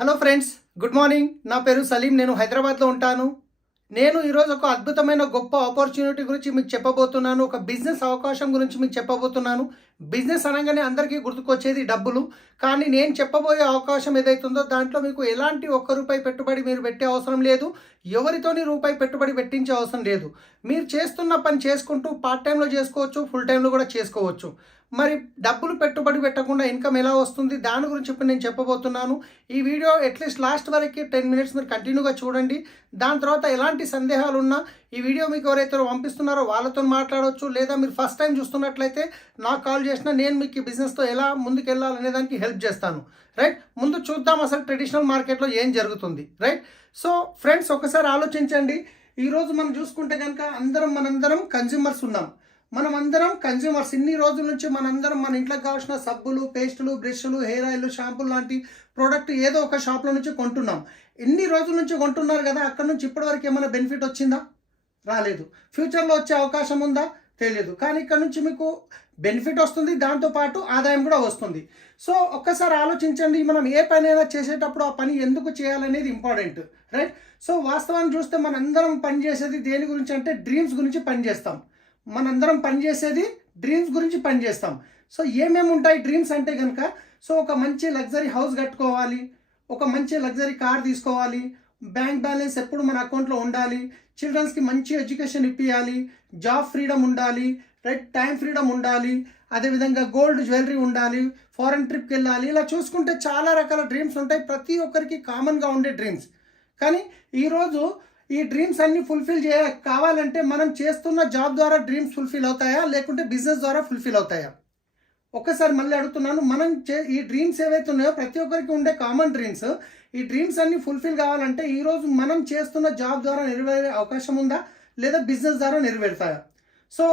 Hello friends, good morning. నా పేరు సలీం. నేను హైదరాబాద్లో ఉంటాను. నేను ఈరోజు ఒక అద్భుతమైన గొప్ప ఆపర్చునిటీ గురించి మీకు చెప్పబోతున్నాను. ఒక బిజినెస్ అవకాశం గురించి మీకు చెప్పబోతున్నాను. బిజినెస్ అనగానే అందరికీ గుర్తుకొచ్చేది డబ్బులు. కానీ నేను చెప్పబోయే అవకాశం ఏదైతుందో దాంట్లో మీకు ఎలాంటి ఒక్క రూపాయి పెట్టుబడి మీరు పెట్టే అవసరం లేదు. ఎవరితోని రూపాయి పెట్టుబడి పెట్టించే అవసరం లేదు. మీరు చేస్తున్న పని చేసుకుంటూ పార్ట్ టైంలో చేసుకోవచ్చు, ఫుల్ టైంలో కూడా చేసుకోవచ్చు. మరి డబ్బులు పెట్టుబడి పెట్టకుండా ఇన్కమ్ ఎలా వస్తుంది దాని గురించి ఇప్పుడు నేను చెప్పబోతున్నాను. ఈ వీడియో అట్లీస్ట్ లాస్ట్ వరకు 10 మినిట్స్ మీరు కంటిన్యూగా చూడండి. దాని తర్వాత ఎలాంటి సందేహాలు ఉన్నా ఈ వీడియో మీకు ఎవరైతే పంపిస్తున్నారో వాళ్ళతో మాట్లాడవచ్చు. లేదా మీరు ఫస్ట్ టైం చూస్తున్నట్లయితే నాకు కాల్ చేసినా నేను మీకు ఈ బిజినెస్తో ఎలా ముందుకు వెళ్ళాలనే దానికి హెల్ప్ చేస్తాను. రైట్, ముందు చూద్దాం అసలు ట్రెడిషనల్ మార్కెట్లో ఏం జరుగుతుంది. రైట్, సో ఫ్రెండ్స్ ఒకసారి ఆలోచించండి. ఈరోజు మనం చూసుకుంటే కనుక మనందరం కన్జ్యూమర్స్ ఉన్నాం. మనమందరం కన్జ్యూమర్స్. ఇన్ని రోజుల నుంచి మనందరం మన ఇంట్లోకి కావాల్సిన సబ్బులు, పేస్టులు, బ్రష్లు, హెయిర్ ఆయిల్, షాంపూలు లాంటి ప్రోడక్ట్ ఏదో ఒక షాప్లో నుంచి కొంటున్నాం. ఎన్ని రోజుల నుంచి కొంటున్నారు కదా, అక్కడ నుంచి ఇప్పటివరకు ఏమైనా బెనిఫిట్ వచ్చిందా? రాలేదు. ఫ్యూచర్లో వచ్చే అవకాశం ఉందా? తెలియదు. కానీ ఇక్కడ నుంచి మీకు బెనిఫిట్ వస్తుంది, దాంతోపాటు ఆదాయం కూడా వస్తుంది. సో ఒక్కసారి ఆలోచించండి, మనం ఏ పని అయినా చేసేటప్పుడు ఆ పని ఎందుకు చేయాలనేది ఇంపార్టెంట్. రైట్, సో వాస్తవాన్ని చూస్తే మనందరం పని చేసేది దేని గురించి అంటే డ్రీమ్స్ గురించి పనిచేస్తాం. మనందరం పనిచేసేది డ్రీమ్స్ గురించి పనిచేస్తాం. సో ఏమేమి ఉంటాయి డ్రీమ్స్ అంటే కనుక, సో ఒక మంచి లగ్జరీ హౌస్ కట్టుకోవాలి, ఒక మంచి లగ్జరీ కార్ తీసుకోవాలి, బ్యాంక్ బ్యాలెన్స్ ఎప్పుడు మన అకౌంట్లో ఉండాలి, చిల్డ్రన్స్కి మంచి ఎడ్యుకేషన్ ఇప్పించాలి, జాబ్ ఫ్రీడమ్ ఉండాలి, రైట్, టైం ఫ్రీడమ్ ఉండాలి, అదేవిధంగా గోల్డ్ జ్యువెలరీ ఉండాలి, ఫారెన్ ట్రిప్కి వెళ్ళాలి. ఇలా చూసుకుంటే చాలా రకాల డ్రీమ్స్ ఉంటాయి. ప్రతి ఒక్కరికి కామన్గా ఉండే డ్రీమ్స్. కానీ ఈరోజు ఈ డ్రీమ్స్ అన్ని ఫుల్ఫిల్ కావాలంటే మనం చేస్తున్న జాబ్ ద్వారా డ్రీమ్స్ ఫుల్ఫిల్ అవుతాయా, లేకుంటే బిజినెస్ ద్వారా ఫుల్ఫిల్ అవుతాయా? ఒక్కసారి మళ్ళీ అడుగుతున్నాను. ఈ డ్రీమ్స్ ఏవైతే ఉన్నాయో ప్రతి ఒక్కరికి ఉండే కామన్ డ్రీమ్స్. ఈ డ్రీమ్స్ అన్ని ఫుల్ఫిల్ కావాలంటే ఈరోజు మనం చేస్తున్న జాబ్ ద్వారా నెరవేరే అవకాశం ఉందా, లేదా బిజినెస్ ద్వారా నెరవేరుతాయా? సో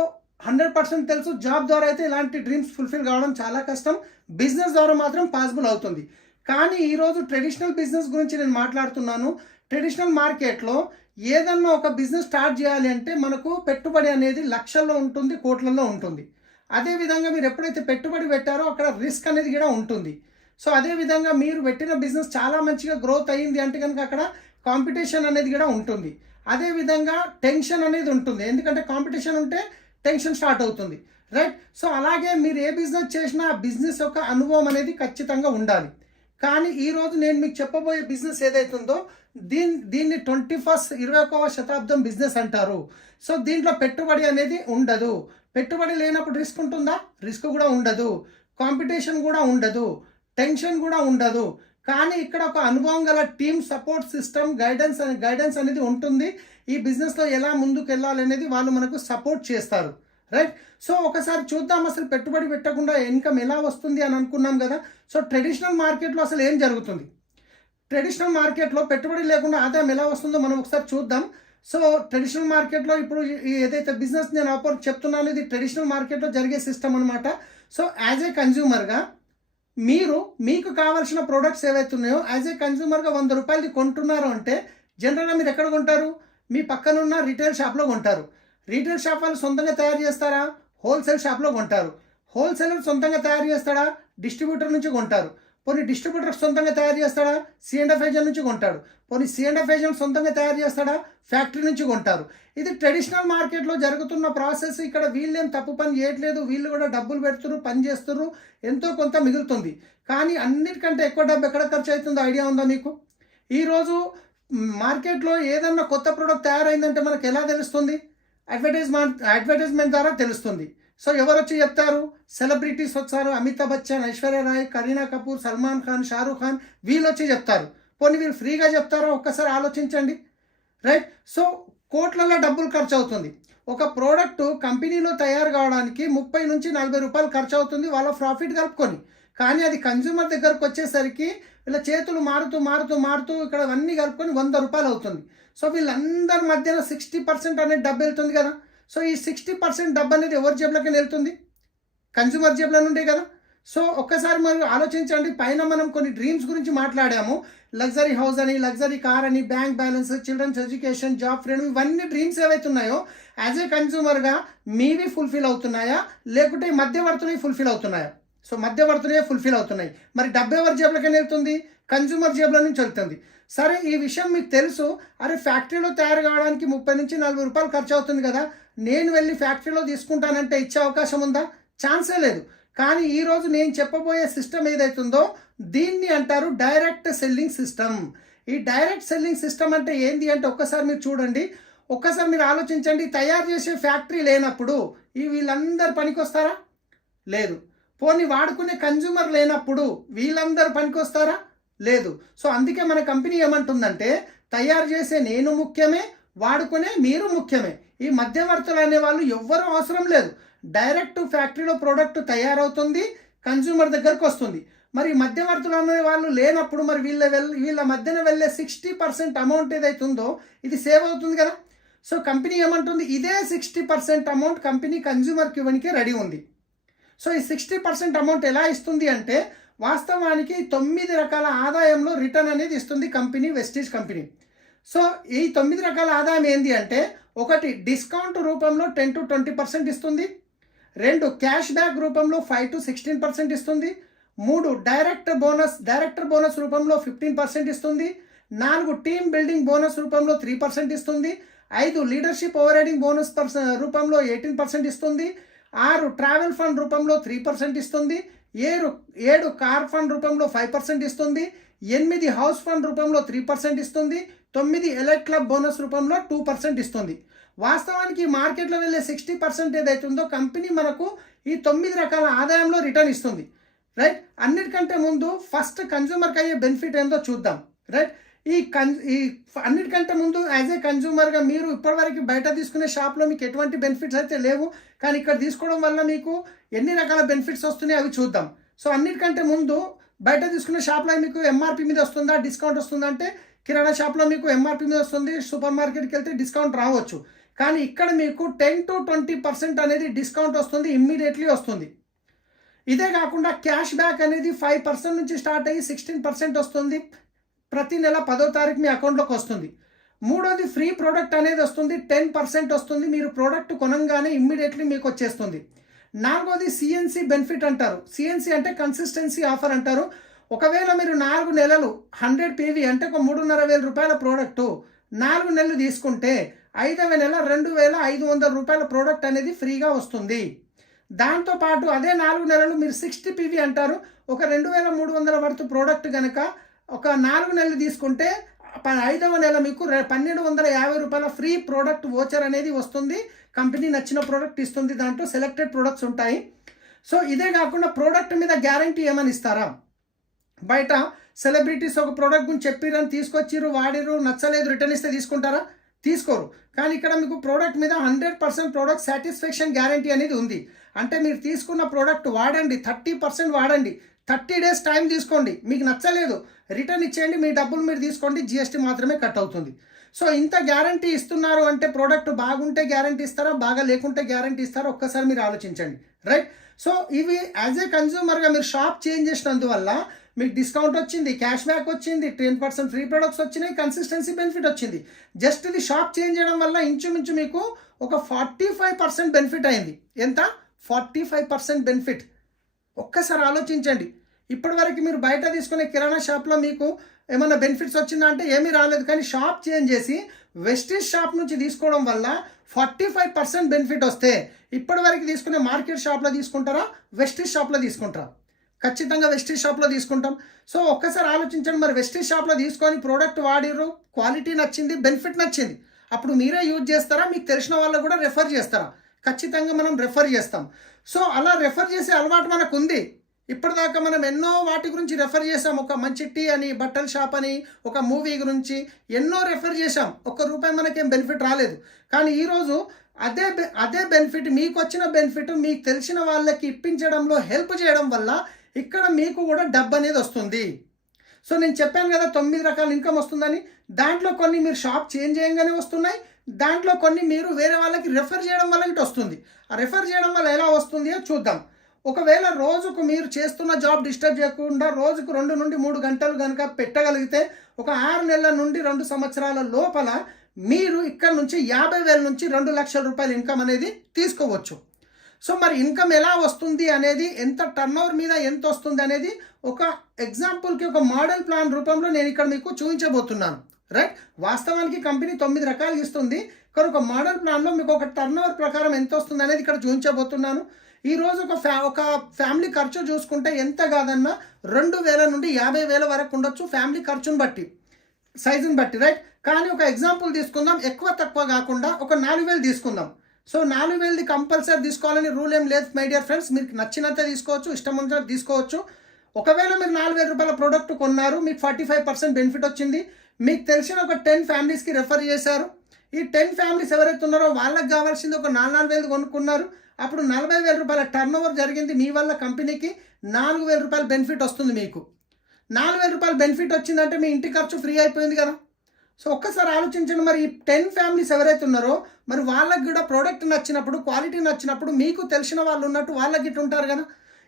100% తెలుసు, జాబ్ ద్వారా అయితే ఇలాంటి డ్రీమ్స్ ఫుల్ఫిల్ కావడం చాలా కష్టం. బిజినెస్ ద్వారా మాత్రం పాసిబుల్ అవుతుంది. కానీ ఈరోజు ట్రెడిషనల్ బిజినెస్ గురించి నేను మాట్లాడుతున్నాను. ట్రెడిషనల్ మార్కెట్లో ఏదన్నా ఒక బిజినెస్ స్టార్ట్ చేయాలి అంటే మనకు పెట్టుబడి అనేది లక్షల్లో ఉంటుంది, కోట్లలో ఉంటుంది. అదేవిధంగా మీరు ఎప్పుడైతే పెట్టుబడి పెట్టారో అక్కడ రిస్క్ అనేది కూడా ఉంటుంది. సో అదేవిధంగా మీరు పెట్టిన బిజినెస్ చాలా మంచిగా గ్రోత్ అయ్యింది అంటే కనుక అక్కడ కాంపిటీషన్ అనేది కూడా ఉంటుంది. అదేవిధంగా టెన్షన్ అనేది ఉంటుంది, ఎందుకంటే కాంపిటీషన్ ఉంటే టెన్షన్ స్టార్ట్ అవుతుంది. రైట్, సో అలాగే మీరు ఏ బిజినెస్ చేసినా ఆ బిజినెస్ యొక్క అనుభవం అనేది ఖచ్చితంగా ఉండాలి. కానీ ఈరోజు నేను మీకు చెప్పబోయే బిజినెస్ ఏదైతుందో దీన్ని 21వ శతాబ్దం బిజినెస్ అంటారు. సో దీంట్లో పెట్టుబడి అనేది ఉండదు. పెట్టుబడి లేనప్పుడు రిస్క్ ఉంటుందా? రిస్క్ కూడా ఉండదు. కాంపిటీషన్ కూడా ఉండదు. టెన్షన్ కూడా ఉండదు. కానీ ఇక్కడ ఒక అనుభవం గల టీమ్ సపోర్ట్ సిస్టమ్, గైడెన్స్ అనేది ఉంటుంది. ఈ బిజినెస్లో ఎలా ముందుకు వెళ్ళాలనేది వాళ్ళు మనకు సపోర్ట్ చేస్తారు. రైట్, సో ఒకసారి చూద్దాం అసలు పెట్టుబడి పెట్టకుండా ఇన్కమ్ ఎలా వస్తుంది అని అనుకున్నాం కదా. సో ట్రెడిషనల్ మార్కెట్లో అసలు ఏం జరుగుతుంది, ట్రెడిషనల్ మార్కెట్లో పెట్టుబడి లేకుండా ఆదాయం ఎలా వస్తుందో మనం ఒకసారి చూద్దాం. సో ట్రెడిషనల్ మార్కెట్లో ఇప్పుడు ఏదైతే బిజినెస్ నేను చెప్తున్నాను ఇది ట్రెడిషనల్ మార్కెట్లో జరిగే సిస్టమ్ అనమాట. సో యాజ్ ఏ కన్జ్యూమర్గా మీకు కావాల్సిన ప్రోడక్ట్స్ ఏవైతే ఉన్నాయో యాజ్ ఏ కన్జ్యూమర్గా 100 రూపాయలది కొంటున్నారు అంటే జనరల్గా మీరు ఎక్కడ కొంటారు? మీ పక్కనున్న రీటైల్ షాప్లో కొంటారు. రీటైల్ షాప్ వాళ్ళు సొంతంగా తయారు చేస్తారా? హోల్సేల్ షాప్లో కొంటారు. హోల్సేలర్ సొంతంగా తయారు చేస్తాడా? డిస్ట్రిబ్యూటర్ నుంచి కొంటారు. పోనీ డిస్ట్రిబ్యూటర్ సొంతంగా తయారు చేస్తాడా? C&F ఏజెంట్ నుంచి కొంటాడు. పోనీ C&F ఏజెంట్ సొంతంగా తయారు చేస్తాడా? ఫ్యాక్టరీ నుంచి కొంటారు. ఇది ట్రెడిషనల్ మార్కెట్లో జరుగుతున్న ప్రాసెస్. ఇక్కడ వీళ్ళేం తప్పు పని చేయట్లేదు, వీళ్ళు కూడా డబ్బులు పెడుతున్నారు, పని చేస్తున్నారు, ఎంతో కొంత మిగులుతుంది. కానీ అన్నిటికంటే ఎక్కువ డబ్బు ఎక్కడ ఖర్చు అవుతుందో ఐడియా ఉందా మీకు? ఈరోజు మార్కెట్లో ఏదన్నా కొత్త ప్రోడక్ట్ తయారైందంటే మనకు ఎలా తెలుస్తుంది? అడ్వర్టైజ్మెంట్ ద్వారా తెలుస్తుంది. సో ఎవరు వచ్చి చెప్తారు? సెలబ్రిటీస్ వచ్చారు, అమితాబ్ బచ్చన్, ఐశ్వర్య రాయ్, కరీనా కపూర్, సల్మాన్ ఖాన్, షారూఖ్ ఖాన్, వీళ్ళు వచ్చి చెప్తారు. పోనీ వీళ్ళు ఫ్రీగా చెప్తారో ఒక్కసారి ఆలోచించండి. రైట్, సో కోట్లలో డబ్బులు ఖర్చు అవుతుంది. ఒక ప్రోడక్ట్ కంపెనీలో తయారు కావడానికి 30 నుంచి 40 రూపాయలు ఖర్చు అవుతుంది వాళ్ళ ప్రాఫిట్ కలుపుకొని. కానీ అది కన్జ్యూమర్ దగ్గరకు వచ్చేసరికి వీళ్ళ చేతులు మారుతూ ఇక్కడ అన్నీ కలుపుకొని 100 రూపాయలు అవుతుంది. సో వీళ్ళందరి మధ్యన 60% అనేది డబ్బు వెళ్తుంది కదా. సో ఈ 60% డబ్బు అనేది ఎవరి జేబులోకి వెళ్తుంది? కన్జ్యూమర్ జేబులో నుండే కదా. సో ఒక్కసారి మీరు ఆలోచించండి. పైన మనం కొన్ని డ్రీమ్స్ గురించి మాట్లాడాము. లగ్జరీ హౌస్ అని, లగ్జరీ కార్ అని, bank balance, children's education, job freedom, ఇవన్నీ డ్రీమ్స్ ఏవైతే ఉన్నాయో యాజ్ ఏ కన్జ్యూమర్గా మీవి ఫుల్ఫిల్ అవుతున్నాయా, లేకుంటే మధ్యవర్తులు ఫుల్ఫిల్ అవుతున్నాయా? సో మధ్యవర్తులే ఫుల్ఫిల్ అవుతున్నాయి. మరి డబ్బు ఎవరి జేబులోకి వెళ్తుంది? కన్జ్యూమర్ జేబుల నుంచి వెళ్తుంది. సరే, ఈ విషయం మీకు తెలుసు. అరే, ఫ్యాక్టరీలో తయారు కావడానికి 30 నుంచి 40 రూపాయలు ఖర్చు అవుతుంది కదా, నేను వెళ్ళి ఫ్యాక్టరీలో తీసుకుంటానంటే ఇచ్చే అవకాశం ఉందా? ఛాన్సే లేదు. కానీ ఈరోజు నేను చెప్పబోయే సిస్టమ్ ఏదైతుందో దీన్ని అంటారు డైరెక్ట్ సెల్లింగ్ సిస్టమ్. ఈ డైరెక్ట్ సెల్లింగ్ సిస్టమ్ అంటే ఏంటి అంటే ఒక్కసారి మీరు చూడండి, ఒక్కసారి మీరు ఆలోచించండి. తయారు చేసే ఫ్యాక్టరీ లేనప్పుడు వీళ్ళందరూ పనికొస్తారా? లేదు. పోనీ వాడుకునే కన్జ్యూమర్ లేనప్పుడు వీళ్ళందరూ పనికొస్తారా? లేదు. సో అందుకే మన కంపెనీ ఏమంటుందంటే, తయారు చేసే నేను ముఖ్యమే, వాడుకునే మీరు ముఖ్యమే. ఈ మధ్యవర్తులు అనే వాళ్ళు ఎవ్వరూ అవసరం లేదు. డైరెక్ట్ ఫ్యాక్టరీలో ప్రోడక్ట్ తయారవుతుంది, కన్జ్యూమర్ దగ్గరకు వస్తుంది. మరి మధ్యవర్తులు అనే వాళ్ళు లేనప్పుడు మరి వీళ్ళ మధ్యన వెళ్ళే 60% అమౌంట్ ఏదైతుందో ఇది సేవ్ అవుతుంది కదా. సో కంపెనీ ఏమంటుంది, ఇదే 60% అమౌంట్ కంపెనీ కన్జ్యూమర్కి ఇవ్వడానికి రెడీ ఉంది. సో ఈ 60% అమౌంట్ ఎలా ఇస్తుంది అంటే, వాస్తవానికి 9 రకాల ఆదాయంలో రిటర్న్ అనేది ఇస్తుంది కంపెనీ, వెస్టీజ్ కంపెనీ. సో ఈ 9 రకాల ఆదాయం ఏంటి అంటే, 1 డిస్కౌంట్ రూపంలో 10 to 20% ఇస్తుంది. 2 క్యాష్ బ్యాక్ రూపంలో 5 to 16% ఇస్తుంది. 3 డైరెక్టర్ బోనస్ రూపంలో 15% ఇస్తుంది. 4 టీమ్ బిల్డింగ్ బోనస్ రూపంలో 3% ఇస్తుంది. 5 లీడర్షిప్ ఓవర్ రైడింగ్ బోనస్ రూపంలో 18% ఇస్తుంది. 6 ట్రావెల్ ఫండ్ రూపంలో 3% ఇస్తుంది. 7 కార్ ఫండ్ రూపంలో 5% ఇస్తుంది. 8 హౌస్ ఫండ్ రూపంలో 3% ఇస్తుంది. 9 ఎలైట్ క్లబ్ బోనస్ రూపంలో 2% ఇస్తుంది. వాస్తవానికి మార్కెట్లో వెళ్ళే 60% ఏదైతుందో కంపెనీ మనకు ఈ 9 రకాల ఆదాయంలో రిటర్న్ ఇస్తుంది. రైట్. అన్నిటికంటే ముందు ఫస్ట్ కన్జ్యూమర్కి అయ్యే బెనిఫిట్ ఏందో చూద్దాం. రైట్. ఈ అన్నిటికంటే ముందు యాజ్ ఏ కన్జ్యూమర్గా మీరు ఇప్పటివరకు బయట తీసుకునే షాప్లో మీకు ఎటువంటి బెనిఫిట్స్ అయితే లేవు, కానీ ఇక్కడ తీసుకోవడం వల్ల మీకు ఎన్ని రకాల బెనిఫిట్స్ వస్తున్నాయి అవి చూద్దాం. సో అన్నిటికంటే ముందు బయట తీసుకునే షాప్లో మీకు ఎంఆర్పి మీద వస్తుందా, డిస్కౌంట్ వస్తుందా అంటే, కిరాణా షాప్లో మీకు ఎంఆర్పి మీద వస్తుంది, సూపర్ మార్కెట్కి వెళ్తే డిస్కౌంట్ రావచ్చు. కానీ ఇక్కడ మీకు 10 to 20% అనేది డిస్కౌంట్ వస్తుంది, ఇమ్మీడియట్లీ వస్తుంది. ఇదే కాకుండా క్యాష్ బ్యాక్ అనేది 5% నుంచి స్టార్ట్ అయ్యి 16% వస్తుంది. ప్రతి నెల 10వ తారీఖు మీ అకౌంట్లోకి వస్తుంది. 3వది ఫ్రీ ప్రోడక్ట్ అనేది వస్తుంది, 10% వస్తుంది. మీరు ప్రోడక్ట్ కొనంగానే ఇమ్మీడియట్లీ మీకు వచ్చేస్తుంది. 4వది సిఎన్సి బెనిఫిట్ అంటారు. సిఎన్సి అంటే కన్సిస్టెన్సీ ఆఫర్ అంటారు. ఒకవేళ మీరు 4 నెలలు 100 PV అంటే ఒక 3,500 రూపాయల ప్రోడక్టు 4 నెలలు తీసుకుంటే 5వ నెల 2,500 రూపాయల ప్రోడక్ట్ అనేది ఫ్రీగా వస్తుంది. దాంతోపాటు అదే 4 నెలలు మీరు 60 PV అంటారు. ఒక 2,300 వర్త్ ప్రోడక్ట్ కనుక ఒక 4 నెలలు తీసుకుంటే 5వ నెల మీకు 1,250 రూపాయల ఫ్రీ ప్రోడక్ట్ వోచర్ అనేది వస్తుంది. కంపెనీ నచ్చిన ప్రోడక్ట్ ఇస్తుంది, దాంట్లో సెలెక్టెడ్ ప్రోడక్ట్స్ ఉంటాయి. సో ఇదే కాకుండా ప్రోడక్ట్ మీద గ్యారంటీ ఏమని ఇస్తారా? బయట సెలబ్రిటీస్ ఒక ప్రోడక్ట్ గురించి చెప్పిరని తీసుకొచ్చిర్రు, వాడిరు, నచ్చలేదు, రిటర్న్ ఇస్తే తీసుకుంటారా? తీసుకోరు. కానీ ఇక్కడ మీకు ప్రోడక్ట్ మీద 100% ప్రోడక్ట్ సాటిస్ఫాక్షన్ గ్యారంటీ అనేది ఉంది. అంటే మీరు తీసుకున్న ప్రోడక్ట్ వాడండి, 30% వాడండి, 30 days టైం తీసుకోండి, మీకు నచ్చలేదు రిటర్న్ ఇచ్చేయండి, మీ డబ్బులు మీరు తీసుకోండి, GST మాత్రమే కట్ అవుతుంది. సో ఇంత గ్యారంటీ ఇస్తున్నారు అంటే ప్రోడక్ట్ బాగుంటే గ్యారంటీ ఇస్తారా, బాగా లేకుంటే గ్యారంటీ ఇస్తారా? ఒక్కసారి మీరు ఆలోచించండి. రైట్. సో ఇవి యాజ్ ఏ కన్జ్యూమర్గా మీరు షాప్ చేంజ్ చేసినందువల్ల మీకు డిస్కౌంట్ వచ్చింది, క్యాష్ బ్యాక్ వచ్చింది, 10% ఫ్రీ ప్రొడక్ట్స్ వచ్చినాయి, కన్సిస్టెన్సీ బెనిఫిట్ వచ్చింది. జస్ట్ ఇది షాప్ చేంజ్ చేయడం వల్ల ఇంచుమించు మీకు ఒక 45% బెనిఫిట్ అయింది. ఎంత? 45% బెనిఫిట్. ఒక్కసారి ఆలోచించండి. ఇప్పటివరకు మీరు బయట తీసుకునే కిరాణా షాప్లో మీకు ఏమైనా బెనిఫిట్స్ వచ్చిందా అంటే ఏమీ రాలేదు. కానీ షాప్ చేంజ్ చేసి వెస్టీజ్ షాప్ నుంచి తీసుకోవడం వల్ల 45% బెనిఫిట్ వస్తే ఇప్పటివరకు తీసుకునే మార్కెట్ షాప్లో తీసుకుంటారా, వెస్టీజ్ షాప్లో తీసుకుంటారా? ఖచ్చితంగా వెస్టీజ్ షాప్లో తీసుకుంటాం. సో ఒక్కసారి ఆలోచించండి. మరి వెస్టీజ్ షాప్లో తీసుకొని ప్రోడక్ట్ వాడిర్రు, క్వాలిటీ నచ్చింది, బెనిఫిట్ నచ్చింది, అప్పుడు మీరే యూజ్ చేస్తారా, మీకు తెలిసిన వాళ్ళకు కూడా రెఫర్ చేస్తారా? ఖచ్చితంగా మనం రెఫర్ చేస్తాం. సో అలా రెఫర్ చేసే అలవాటు మనకు ఉంది. ఇప్పటిదాకా మనం ఎన్నో వాటి గురించి రెఫర్ చేసాం. ఒక మంచి టీ అని, బట్టల షాప్ అని, ఒక మూవీ గురించి ఎన్నో రెఫర్ చేసాం. ₹1 మనకేం బెనిఫిట్ రాలేదు. కానీ ఈరోజు అదే బెనిఫిట్, మీకు వచ్చిన బెనిఫిట్ మీకు తెలిసిన వాళ్ళకి ఇప్పించడంలో హెల్ప్ చేయడం వల్ల ఇక్కడ మీకు కూడా డబ్బు అనేది వస్తుంది. సో నేను చెప్పాను కదా 9 రకాల ఇన్కమ్ వస్తుందని. దాంట్లో కొన్ని మీరు షాప్ చేంజ్ చేయగానే వస్తున్నాయి, దాంట్లో కొన్ని మీరు వేరే వాళ్ళకి రెఫర్ చేయడం వల్ల ఇటు వస్తుంది. ఆ రెఫర్ చేయడం వల్ల ఎలా వస్తుంది చూద్దాం. ఒకవేళ రోజుకు మీరు చేస్తున్న జాబ్ డిస్టర్బ్ చేయకుండా రోజుకు 2 నుండి 3 గంటలు కనుక పెట్టగలిగితే ఒక 6 నెలల నుండి 2 సంవత్సరాల లోపల మీరు ఇక్కడ నుంచి 50,000 నుంచి 2 లక్షల రూపాయల ఇన్కమ్ అనేది తీసుకోవచ్చు. సో మరి ఇన్కమ్ ఎలా వస్తుంది అనేది, ఎంత టర్నోవర్ మీద ఎంత వస్తుంది అనేది ఒక ఎగ్జాంపుల్కి ఒక మోడల్ ప్లాన్ రూపంలో నేను ఇక్కడ మీకు చూపించబోతున్నాను. రైట్, వాస్తవానికి కంపెనీ 9 రకాలు ఇస్తుంది, కానీ ఒక మోడల్ ప్లాన్లో మీకు ఒక టర్నోవర్ ప్రకారం ఎంత వస్తుంది అనేది ఇక్కడ చూపించబోతున్నాను. ఈరోజు ఒక ఫ్యామిలీ ఖర్చు చూసుకుంటే ఎంత కాదన్నా 2,000 నుండి 50,000 వరకు ఉండొచ్చు, ఫ్యామిలీ ఖర్చును బట్టి, సైజుని బట్టి. రైట్, కానీ ఒక ఎగ్జాంపుల్ తీసుకుందాం, ఎక్కువ తక్కువ కాకుండా ఒక 4,000 తీసుకుందాం. సో 4,000ది కంపల్సరీ తీసుకోవాలని రూల్ ఏం లేదు మై డియర్ ఫ్రెండ్స్. మీకు నచ్చినంత తీసుకోవచ్చు, ఇష్టం ఉన్నంత తీసుకోవచ్చు. ఒకవేళ మీరు 4,000 రూపాయల ప్రోడక్ట్ కొన్నారు, మీకు 45% బెనిఫిట్ వచ్చింది, మీకు తెలిసిన ఒక 10 ఫ్యామిలీస్కి రెఫర్ చేశారు. ఈ 10 ఫ్యామిలీస్ ఎవరైతే ఉన్నారో వాళ్ళకి కావాల్సింది ఒక 4,000 కొనుక్కున్నారు, అప్పుడు 40,000 రూపాయల టర్న్ ఓవర్ జరిగింది. మీ వల్ల కంపెనీకి 4,000 రూపాయల బెనిఫిట్ వస్తుంది. మీకు 4,000 రూపాయల బెనిఫిట్ వచ్చిందంటే మీ ఇంటి ఖర్చు ఫ్రీ అయిపోయింది కదా. సో ఒక్కసారి ఆలోచించండి, మరి ఈ 10 ఫ్యామిలీస్ ఎవరైతే ఉన్నారో మరి వాళ్ళకి కూడా ప్రోడక్ట్ నచ్చినప్పుడు, క్వాలిటీ నచ్చినప్పుడు, మీకు తెలిసిన వాళ్ళు ఉన్నట్టు వాళ్ళకి ఇటు ఉంటారు కదా.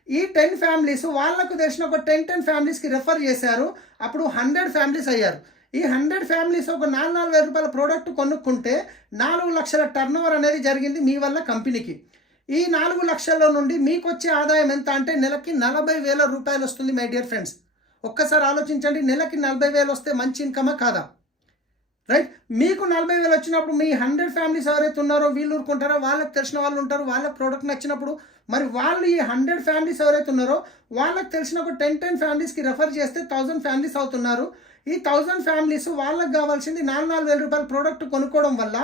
ఈ 10 ఫ్యామిలీస్ వాళ్ళకు తెలిసిన ఒక 10 ఫ్యామిలీస్కి రెఫర్ చేశారు, అప్పుడు 100 ఫ్యామిలీస్ అయ్యారు. ఈ 100 ఫ్యామిలీస్ ఒక 4,000 రూపాయల ప్రోడక్ట్ కొనుక్కుంటే 4 లక్షల టర్న్ ఓవర్ అనేది జరిగింది మీ వల్ల కంపెనీకి. ఈ 4 లక్షల నుండి మీకు వచ్చే ఆదాయం ఎంత అంటే నెలకి 40,000 రూపాయలు వస్తుంది మై డియర్ ఫ్రెండ్స్. ఒక్కసారి ఆలోచించండి, నెలకి 40,000 వస్తే మంచి ఇన్కమా కాదా? రైట్, మీకు 40,000 వచ్చినప్పుడు మీ 100 ఫ్యామిలీస్ ఎవరైతే ఉన్నారో వీళ్ళు ఊరుకుంటారో, వాళ్ళకి తెలిసిన వాళ్ళు ఉంటారు, వాళ్ళకి ప్రోడక్ట్ నచ్చినప్పుడు మరి వాళ్ళు ఈ 100 ఫ్యామిలీస్ ఎవరైతే ఉన్నారో వాళ్ళకి తెలిసిన ఒక 10 ఫ్యామిలీస్కి రెఫర్ చేస్తే 1,000 ఫ్యామిలీస్ అవుతున్నారు. ఈ 1,000 ఫ్యామిలీస్ వాళ్ళకి కావాల్సింది 4,000 రూపాయల ప్రోడక్ట్ కొనుక్కోవడం వల్ల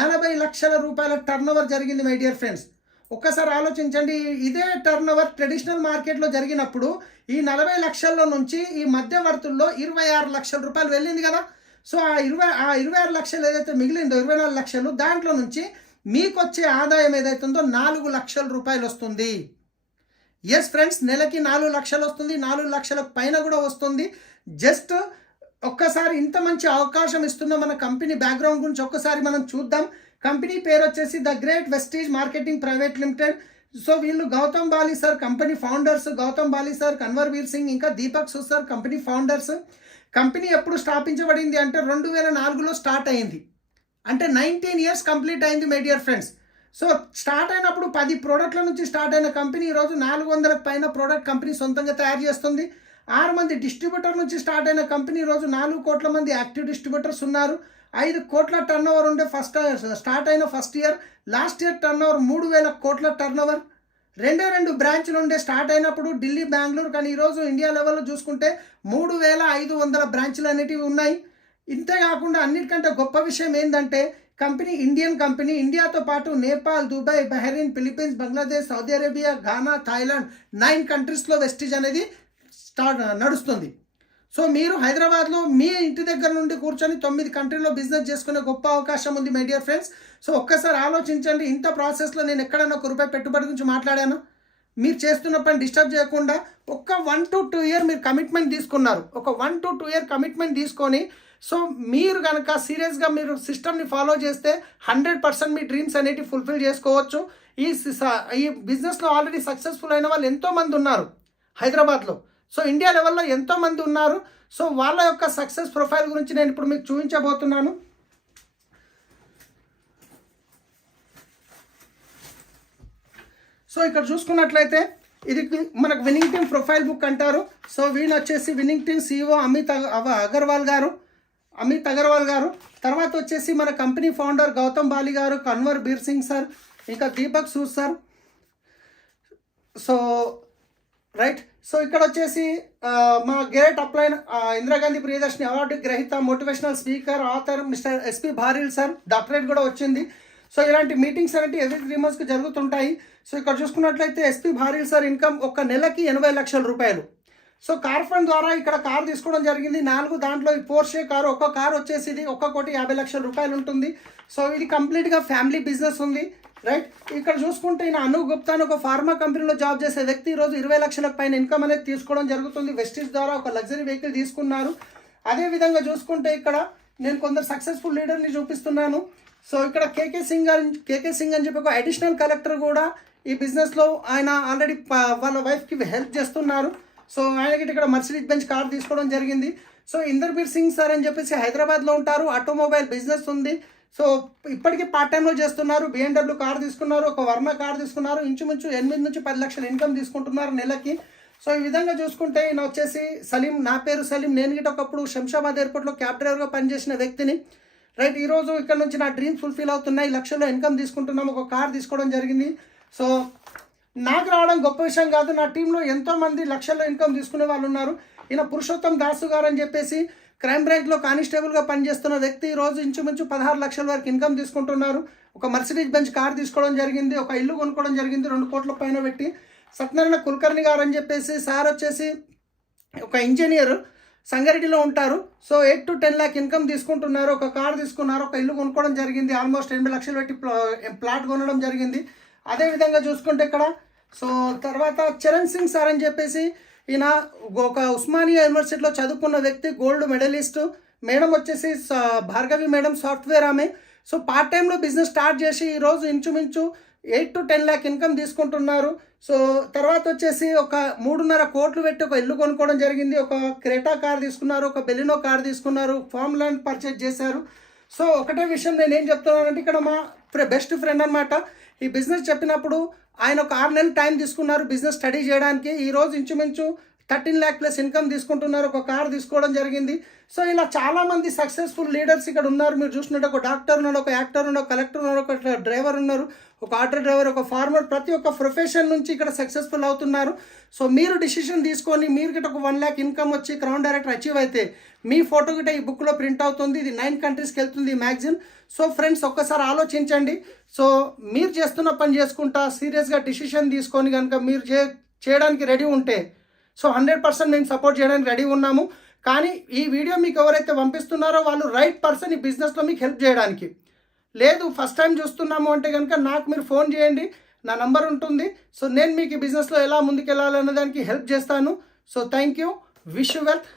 40 లక్షల రూపాయల టర్న్ ఓవర్ జరిగింది మై డియర్ ఫ్రెండ్స్. ఒక్కసారి ఆలోచించండి, ఇదే టర్న్ ఓవర్ ట్రెడిషనల్ మార్కెట్లో జరిగినప్పుడు ఈ 40 లక్షల్లో నుంచి ఈ మధ్యవర్తుల్లో 26 లక్షల రూపాయలు వెళ్ళింది కదా. సో ఆ 26 లక్షలు ఏదైతే మిగిలిందో 24 లక్షలు, దాంట్లో నుంచి మీకు వచ్చే ఆదాయం ఏదైతుందో 4 లక్షల రూపాయలు వస్తుంది. ఎస్ ఫ్రెండ్స్, నెలకి 4 లక్షలు వస్తుంది, 4 లక్షలకు పైన కూడా వస్తుంది. జస్ట్ ఒక్కసారి ఇంత మంచి అవకాశం ఇస్తున్న మన కంపెనీ బ్యాక్గ్రౌండ్ గురించి ఒక్కసారి మనం చూద్దాం. కంపెనీ పేరు వచ్చేసి the great Vestige marketing private limited. So వీళ్ళు Gautam Bali sir company founders, Gautam Bali sir, Kanwar Veer Singh, ఇంకా Deepak Sood sir company founders. Company ఎప్పుడు స్థాపించబడింది అంటే 2004లో స్టార్ట్ అయింది, అంటే 19 ఇయర్స్ కంప్లీట్ అయింది my dear friends. So start అయినప్పుడు 10 ప్రోడక్ట్ల నుంచి స్టార్ట్ అయిన కంపెనీ ఈరోజు 400కు పైన ప్రోడక్ట్ కంపెనీ సొంతంగా తయారు చేస్తుంది. 6 మంది డిస్ట్రిబ్యూటర్ నుంచి స్టార్ట్ అయిన కంపెనీ ఈరోజు 4 కోట్ల మంది యాక్టివ్ డిస్ట్రిబ్యూటర్స్ ఉన్నారు. 5 కోట్ల టర్న్ ఓవర్ ఉండే స్టార్ట్ అయిన first year. Last year turn over 3,000 కోట్ల టర్న్ ఓవర్. 2 బ్రాంచ్లు ఉండే స్టార్ట్ అయినప్పుడు ఢిల్లీ, బెంగళూరు, కానీ ఈరోజు ఇండియా లెవెల్లో చూసుకుంటే 3,500 బ్రాంచ్లు అనేటివి ఉన్నాయి. ఇంతేకాకుండా అన్నిటికంటే గొప్ప విషయం ఏంటంటే కంపెనీ ఇండియన్ కంపెనీ, ఇండియాతో పాటు Nepal, Dubai, Bahrain, Philippines, Bangladesh, Saudi Arabia, Ghana, Thailand 9 కంట్రీస్లో వెస్టీజ్ అనేది నడుస్తుంది. సో మీరు హైదరాబాద్లో మీ ఇంటి దగ్గర నుండి కూర్చొని 9 కంట్రీలో బిజినెస్ చేసుకునే గొప్ప అవకాశం ఉంది మై డియర్ ఫ్రెండ్స్. సో ఒక్కసారి ఆలోచించండి, ఇంత ప్రాసెస్లో నేను ఎక్కడైనా ₹1 పెట్టుబడి గురించి మాట్లాడాను? మీరు చేస్తున్న పని డిస్టర్బ్ చేయకుండా ఒక 1 to 2 ఇయర్ మీరు కమిట్మెంట్ తీసుకున్నారు. ఒక 1 to 2 ఇయర్ కమిట్మెంట్ తీసుకొని సో మీరు కనుక సీరియస్గా మీరు సిస్టమ్ని ఫాలో చేస్తే 100% మీ డ్రీమ్స్ అనేటివి ఫుల్ఫిల్ చేసుకోవచ్చు. ఈ బిజినెస్లో ఆల్రెడీ సక్సెస్ఫుల్ అయిన వాళ్ళు ఎంతోమంది ఉన్నారు హైదరాబాద్లో. సో ఇండియా లెవెల్లో ఎంతోమంది ఉన్నారు. సో వాళ్ళ యొక్క సక్సెస్ ప్రొఫైల్ గురించి నేను ఇప్పుడు మీకు చూపించబోతున్నాను. సో ఇక్కడ చూసుకున్నట్లయితే ఇది మనకు విన్నింగ్ టీమ్ ప్రొఫైల్ బుక్ అంటారు. సో వీళ్ళు వచ్చేసి winning team CEO Amit Agarwal గారు. తర్వాత వచ్చేసి మన కంపెనీ ఫౌండర్ గౌతమ్ బాలి గారు, కన్వర్ బీర్ సింగ్ సార్, ఇంకా Deepak Sood sir. So right, so ఇక్కడ వచ్చేసి మా great upline Indira Gandhi Priyadarshini award గ్రహీత, motivational speaker, author mister SP Bharill sir, doctorate కూడా వచ్చింది. సో ఇలాంటి మీటింగ్స్ అనేవి ఎవ్రీ 3 మంత్స్కి జరుగుతుంటాయి. సో ఇక్కడ చూసుకున్నట్లయితే SP భారీల్ సార్ ఇన్కమ్ ఒక నెలకి 80 లక్షల రూపాయలు. సో కార్ ఫండ్ ద్వారా ఇక్కడ కారు తీసుకోవడం జరిగింది 4, దాంట్లో ఈ పోర్షే కారు, ఒక్క కారు వచ్చేసి ఇది 1,50 లక్షల రూపాయలు ఉంటుంది. సో ఇది కంప్లీట్గా ఫ్యామిలీ బిజినెస్ ఉంది. రైట్, ఇక్కడ చూసుకుంటే ఈయన అను గుప్తా అని ఒక ఫార్మా కంపెనీలో జాబ్ చేసే వ్యక్తి ఈరోజు 20 లక్షలకు పైన ఇన్కమ్ అనేది తీసుకోవడం జరుగుతుంది. వెస్టీజ్ ద్వారా ఒక లగ్జరీ వెహికల్ తీసుకున్నారు. అదేవిధంగా చూసుకుంటే ఇక్కడ నేను కొందరు సక్సెస్ఫుల్ లీడర్ని చూపిస్తున్నాను. సో ఇక్కడ కేకే సింగ్ అని చెప్పి ఒక అడిషనల్ కలెక్టర్ కూడా ఈ బిజినెస్లో ఆయన ఆల్రెడీ వాళ్ళ వైఫ్కి హెల్ప్ చేస్తున్నారు. సో ఆయనకి ఇక్కడ మర్సిడీస్ బెంచ్ కార్ తీసుకోవడం జరిగింది. సో ఇందర్బీర్ సింగ్ సార్ అని చెప్పేసి హైదరాబాద్లో ఉంటారు, ఆటోమొబైల్ బిజినెస్ ఉంది. సో ఇప్పటికీ పార్ట్ టైంలో చేస్తున్నారు. BMW కార్ తీసుకున్నారు, ఒక వర్ణ కార్ తీసుకున్నారు, ఇంచుమించు 8 నుంచి 10 లక్షల ఇన్కమ్ తీసుకుంటున్నారు నెలకి. సో ఈ విధంగా చూసుకుంటే ఈయన వచ్చేసి సలీం. నా పేరు సలీం. నేను గిట్ట ఒకప్పుడు శంషాబాద్ ఎయిర్పోర్ట్లో క్యాబ్ డ్రైవర్గా పనిచేసిన వ్యక్తిని. రైట్, ఈరోజు ఇక్కడ నుంచి నా డ్రీమ్స్ ఫుల్ఫిల్ అవుతున్నాయి. లక్షల్లో ఇన్కమ్ తీసుకుంటున్నాము. ఒక కార్ తీసుకోవడం జరిగింది. సో నాకు రావడం గొప్ప విషయం కాదు. నా టీంలో ఎంతోమంది లక్షల్లో ఇన్కమ్ తీసుకునే వాళ్ళు ఉన్నారు. ఈయన పురుషోత్తం దాసు గారు అని చెప్పేసి క్రైమ్ బ్రాంచ్లో కానిస్టేబుల్గా పనిచేస్తున్న వ్యక్తి ఈరోజు ఇంచుమించు 16 లక్షల వరకు ఇన్కమ్ తీసుకుంటున్నారు. ఒక మర్సిడీస్ బెంచ్ కార్ తీసుకోవడం జరిగింది, ఒక ఇల్లు కొనుక్కోవడం జరిగింది 2 కోట్ల పైన పెట్టి. సత్యనారాయణ కుల్కర్ణి గారు అని చెప్పేసి సార్ వచ్చేసి ఒక ఇంజనీర్, సంగారెడ్డిలో ఉంటారు. సో 8 to 10 lakh ఇన్కమ్ తీసుకుంటున్నారు. ఒక కార్ తీసుకున్నారు, ఒక ఇల్లు కొనుక్కోవడం జరిగింది, ఆల్మోస్ట్ 8 లక్షలు పెట్టి ప్లాట్ కొనడం జరిగింది. అదేవిధంగా చూసుకుంటే ఇక్కడ సో తర్వాత చరణ్ సింగ్ సార్ అని చెప్పేసి ఈయన ఒక ఉస్మానియా యూనివర్సిటీలో చదువుకున్న వ్యక్తి, గోల్డ్ మెడలిస్టు. మేడం వచ్చేసి భార్గవి మేడం, సాఫ్ట్వేర్ ఆమె. సో పార్ట్ టైంలో బిజినెస్ స్టార్ట్ చేసి ఈరోజు ఇంచుమించు 8 to 10 lakh ఇన్కమ్ తీసుకుంటున్నారు. సో తర్వాత వచ్చేసి ఒక 3.5 కోట్లు పెట్టి ఒక ఇల్లు కొనుక్కోవడం జరిగింది, ఒక క్రెటా కార్ తీసుకున్నారు, ఒక బెలినో కార్ తీసుకున్నారు, ఫామ్ ల్యాండ్ పర్చేజ్ చేశారు. సో ఒకటే విషయం నేను ఏం చెప్తున్నానంటే, ఇక్కడ మా బెస్ట్ ఫ్రెండ్ అనమాట. ఈ బిజినెస్ చెప్పినప్పుడు ఆయన ఒక 6 నెలలు టైం తీసుకున్నారు బిజినెస్ స్టడీ చేయడానికి. ఈరోజు ఇంచుమించు 13 lakh ప్లస్ ఇన్కమ్ తీసుకుంటున్నారు. ఒక కార్ తీసుకోవడం జరిగింది. సో ఇలా చాలామంది సక్సెస్ఫుల్ లీడర్స్ ఇక్కడ ఉన్నారు. మీరు చూసినట్టు ఒక డాక్టర్ ఉన్నాడు, ఒక యాక్టర్ ఉన్నాడు, ఒక కలెక్టర్ ఉన్నాడు, ఒక డ్రైవర్ ఉన్నారు, ఒక ఆటో డ్రైవర్, ఒక ఫార్మర్. ప్రతి ఒక్క ప్రొఫెషన్ నుంచి ఇక్కడ సక్సెస్ఫుల్ అవుతున్నారు. సో మీరు డిసిషన్ తీసుకొని మీరు గిట్ట ఒక 1 lakh ఇన్కమ్ వచ్చి క్రౌన్ డైరెక్టర్ అచీవ్ అయితే మీ ఫోటో గిట్ట ఈ బుక్లో ప్రింట్ అవుతుంది. ఇది 9 కంట్రీస్కి వెళ్తుంది ఈ మ్యాగజైన్. సో ఫ్రెండ్స్ ఒక్కసారి ఆలోచించండి. సో మీరు చేస్తున్న పని చేసుకుంటా సీరియస్గా డిసిషన్ తీసుకొని కనుక మీరు చేయడానికి రెడీ ఉంటే సో 100% మేము సపోర్ట్ చేయడానికి రెడీ ఉన్నాము. కానీ ఈ వీడియో మీకు ఎవరైతే పంపిస్తున్నారో వాళ్ళు రైట్ పర్సన్ ఈ బిజినెస్లో మీకు హెల్ప్ చేయడానికి. లేదు ఫస్ట్ టైం చూస్తున్నాము అంటే కనుక నాకు మీరు ఫోన్ చేయండి, నా నంబర్ ఉంటుంది. సో నేను మీకు ఈ బిజినెస్లో ఎలా ముందుకెళ్ళాలనే దానికి హెల్ప్ చేస్తాను. So thank you, wish you wealth.